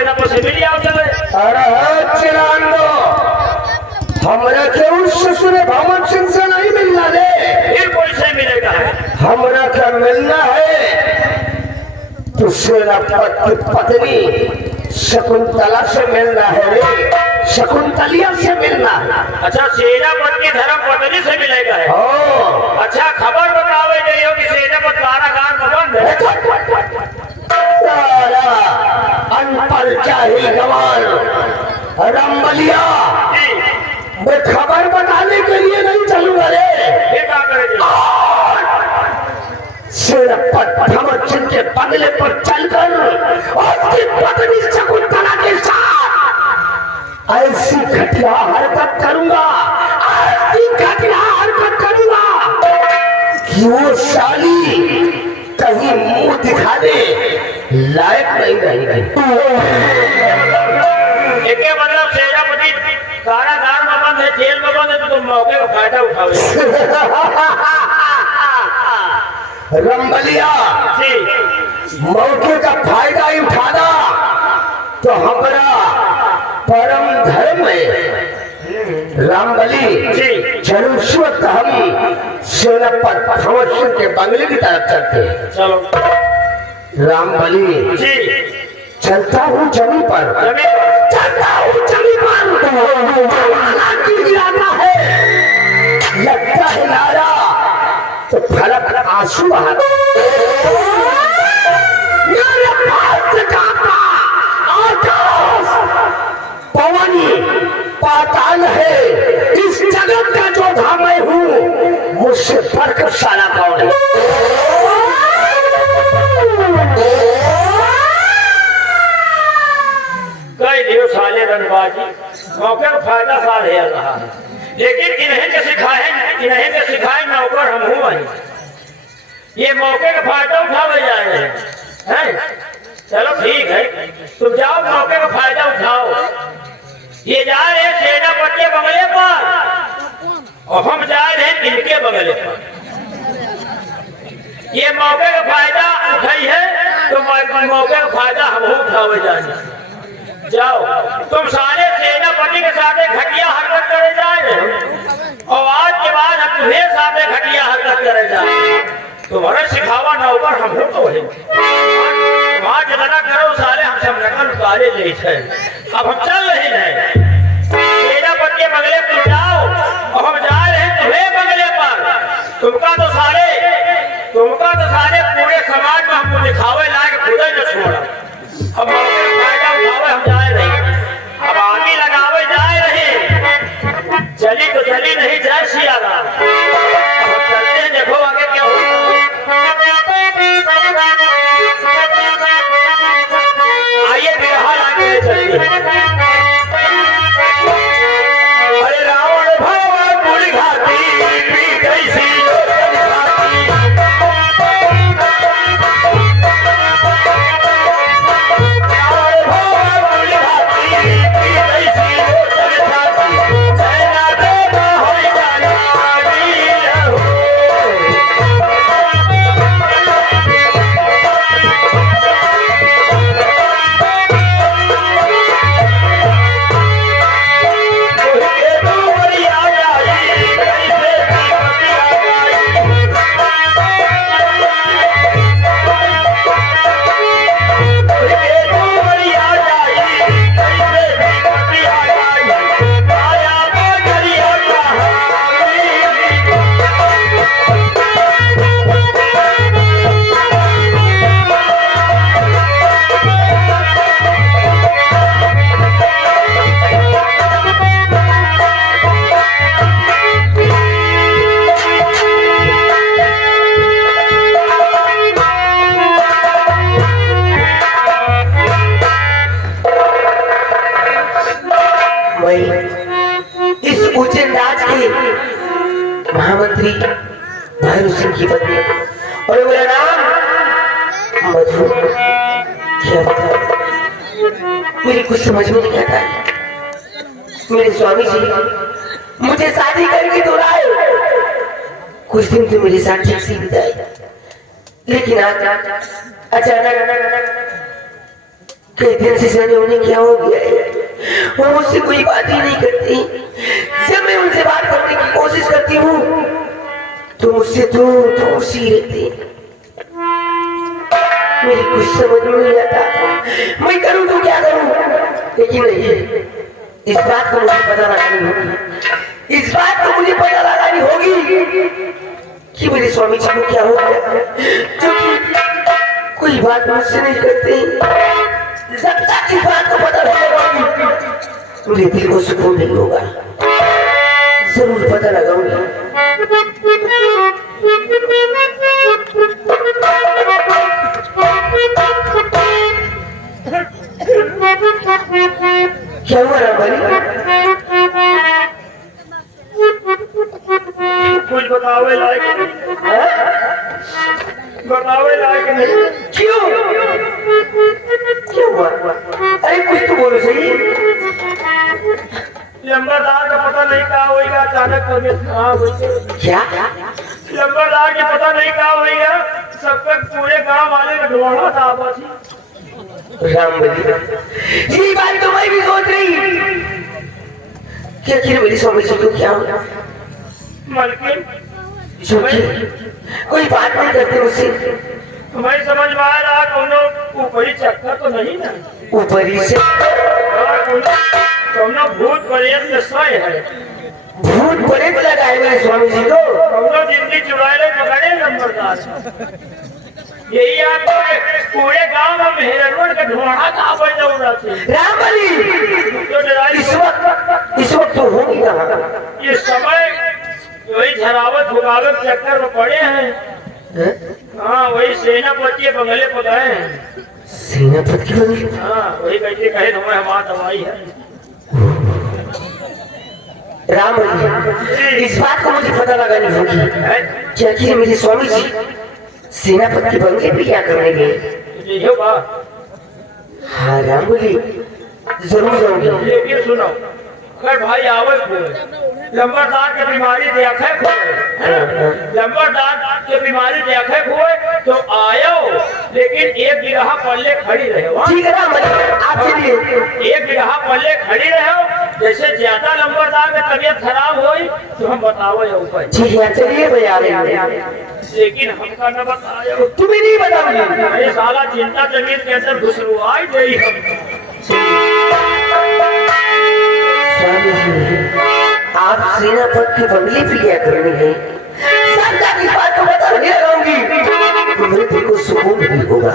सेनापति से मिल आओ चले। अरे चिरांदो हमरा के उस ससुर भवन सिंह से नहीं मिलना दे। फिर कोई से मिलेगा? हमरा क्या मिलना है तो सेनापति पत्नी शकुंतला से मिलना है रे, शकुंतलिया से मिलना है। अच्छा सेनापति की धर्म पत्नी से मिलेगा है? अच्छा खबर बतावे जाइयो कि सेनापति कारागार में बंद है। अनपढ़ जाहिल गवार रंबलिया मैं खबर बताने के लिए नहीं चलूंगा रे। ये क्या करेंगे? सेनापति के बंगले पर चलकर उसकी पत्नी शकुंतला के साथ ऐसी घटिया हरकत करूंगा, ऐसी घटिया हरकत करूंगा कि वो साली कहीं मुंह दिखा दे लायक नहीं रहेगी। एक मतलब सेनापति कारागार में बंद है, जेल में बंद है, तो तुम मौके का फायदा उठाओगे। रंबलिया मौके का फायदा ही उठाना तो हमारा परम धर्म है। रामबली जरूर हम सेनापति भवन सिंह के बंगले की तरफ चलते हैं। चलो रामबली चलता हूँ जमीन पर, चलता हूँ जमीन पर। है लगता है नारा तो फलक आंसू बहाता मेरे पास आकाश पवन पाताल है। इस जगत का जो धाम मैं हूँ मुझसे बढ़कर साला कौन है? कई दियो साले रनबाजी मौके का फायदा साल है रहा है, लेकिन इन्हें के सिखाए नौकर हम हूँ वही। ये मौके का फायदा उठावे जाए हैं। चलो ठीक है तुम जाओ मौके का फायदा उठाओ। ये जा रहे हैं सेनापति के बंगले पर और हम जा रहे हैं इनके बंगले पर। ये मौके का फायदा उठाई है तो मौके का फायदा हम उठावे जाए। जाओ तुम सारे सेनापति के साथ घटिया हरकत करे जाए और आज के बाद हम तुम्हें साथ घटिया हरकत करे जाए। तुम्हारा सिखावा नौकर हम लोग तो है। वहां जगह करो सारे हम सब नकल उतारे ले। अब हम चल रहे हैं सेनापति के बंगले पर जाओ और हम जा रहे हैं तुम्हें बंगले पर। तुमका तो सारे पूरे समाज में हमको दिखावे लायक खुदा न छोड़ा। अब मौके का फायदा उठावे हम जा रहे हैं। अब आगे लगावे जा रहे चली तो चली नहीं जाए सियारा। अब चलते हैं देखो आगे क्या हो। आइए बिहार आगे चलते हैं। अरे रावण भगवान बुरी घाटी कैसी इस उज्जैन राज के महामंत्री भैरू सिंह की पत्नी और बोला नाम मधु। क्या बताया मेरी कुछ समझ में नहीं आता। मेरे स्वामी जी मुझे शादी करके दोहराए, कुछ दिन तो मेरे साथ ठीक से बिताए, लेकिन आज अचानक कई दिन से जाने उन्हें क्या हो गया है, वो मुझसे कोई बात ही नहीं करती। जब मैं उनसे बात करने की कोशिश करती हूँ तो मुझसे दूर दूर सी रहती। मेरी कुछ समझ में नहीं आता, मैं करूँ तो क्या करूँ। लेकिन नहीं, इस बात को मुझे पता लगानी होगी, इस बात को मुझे पता लगानी होगी कि मेरे स्वामी जी को क्या हो गया, जो कि कोई बात मुझसे नहीं करते। जब तक इस बात को पता नहीं लगाऊंगी मेरे दिल को सुकून नहीं होगा। जरूर पता लगाऊंगी। क्या हुआ रामबली? कुछ बतावे लायक नहीं, बतावे लायक नहीं। क्यों क्या हुआ? अरे कुछ तो बोलो सही। लंबादार का पता नहीं क्या होगा, अचानक तबीयत खराब हुई। क्या? लंबादार के पता नहीं क्या होगा, सब तक पूरे गांव वाले का ढोड़ा था बची। रामबली, यही बात तो मैं भी सोच रही कि आखिर मेरी स्वामी जी को क्या हुआ। मलकिन कोई बात नहीं करते मुझसे। मैं समझ में आ रहा कोनो ऊपरी चक्कर तो नहीं ना, ऊपरी से कोनो भूत प्रेत सही है। भूत प्रेत लगाए हुए स्वामी जी को। कोनो जिंदगी चुराए रहे पकड़े नंबरदार। यही आप पूरे गांव में मेहरगढ़ का ढोड़ा कहाँ पर जरूरत है। रामबली, तो इस वक्त तो होगी कहाँ? ये समय वही झरावत भुगावत चक्कर में पड़े हैं। हाँ, वही सेनापति के बंगले पर गए हैं। सेनापति के बंगले? हाँ, वही कैसे कहे तुम्हें हमारा दवाई है। रामबली, इस बात को मुझे पता लगानी होगी कि आखिर मेरे स्वामी जी सेनापति के बंगले पे क्या करने गए। ये बात हाँ रामबली, जरूर जाऊंगी। लेकिन सुनो, अगर भाई आवत हो लंबरदार के बीमारी देखे हुए, लंबरदार के बीमारी देखे हुए तो आयो, लेकिन एक बिरहा पल्ले खड़ी रहे। ठीक है रामबली, आप चलिए। एक बिरहा पल्ले खड़ी रहे, जैसे ज्यादा लंबरदार की तबीयत खराब हुई तो हम बताओ या ऊपर। ठीक है चलिए, मैं आ रही हूँ। लेकिन हमका न बतायो, तुम्हें नहीं बताऊंगी। अरे साला चिंता जमीन के अंदर घुसरुआई गई हमको। स्वामी जी, आप सेनापति के बंगले पे क्या करने गए? सब तक इस बात को पता नहीं लगाऊंगी तो मेरे दिल को सुकून नहीं होगा।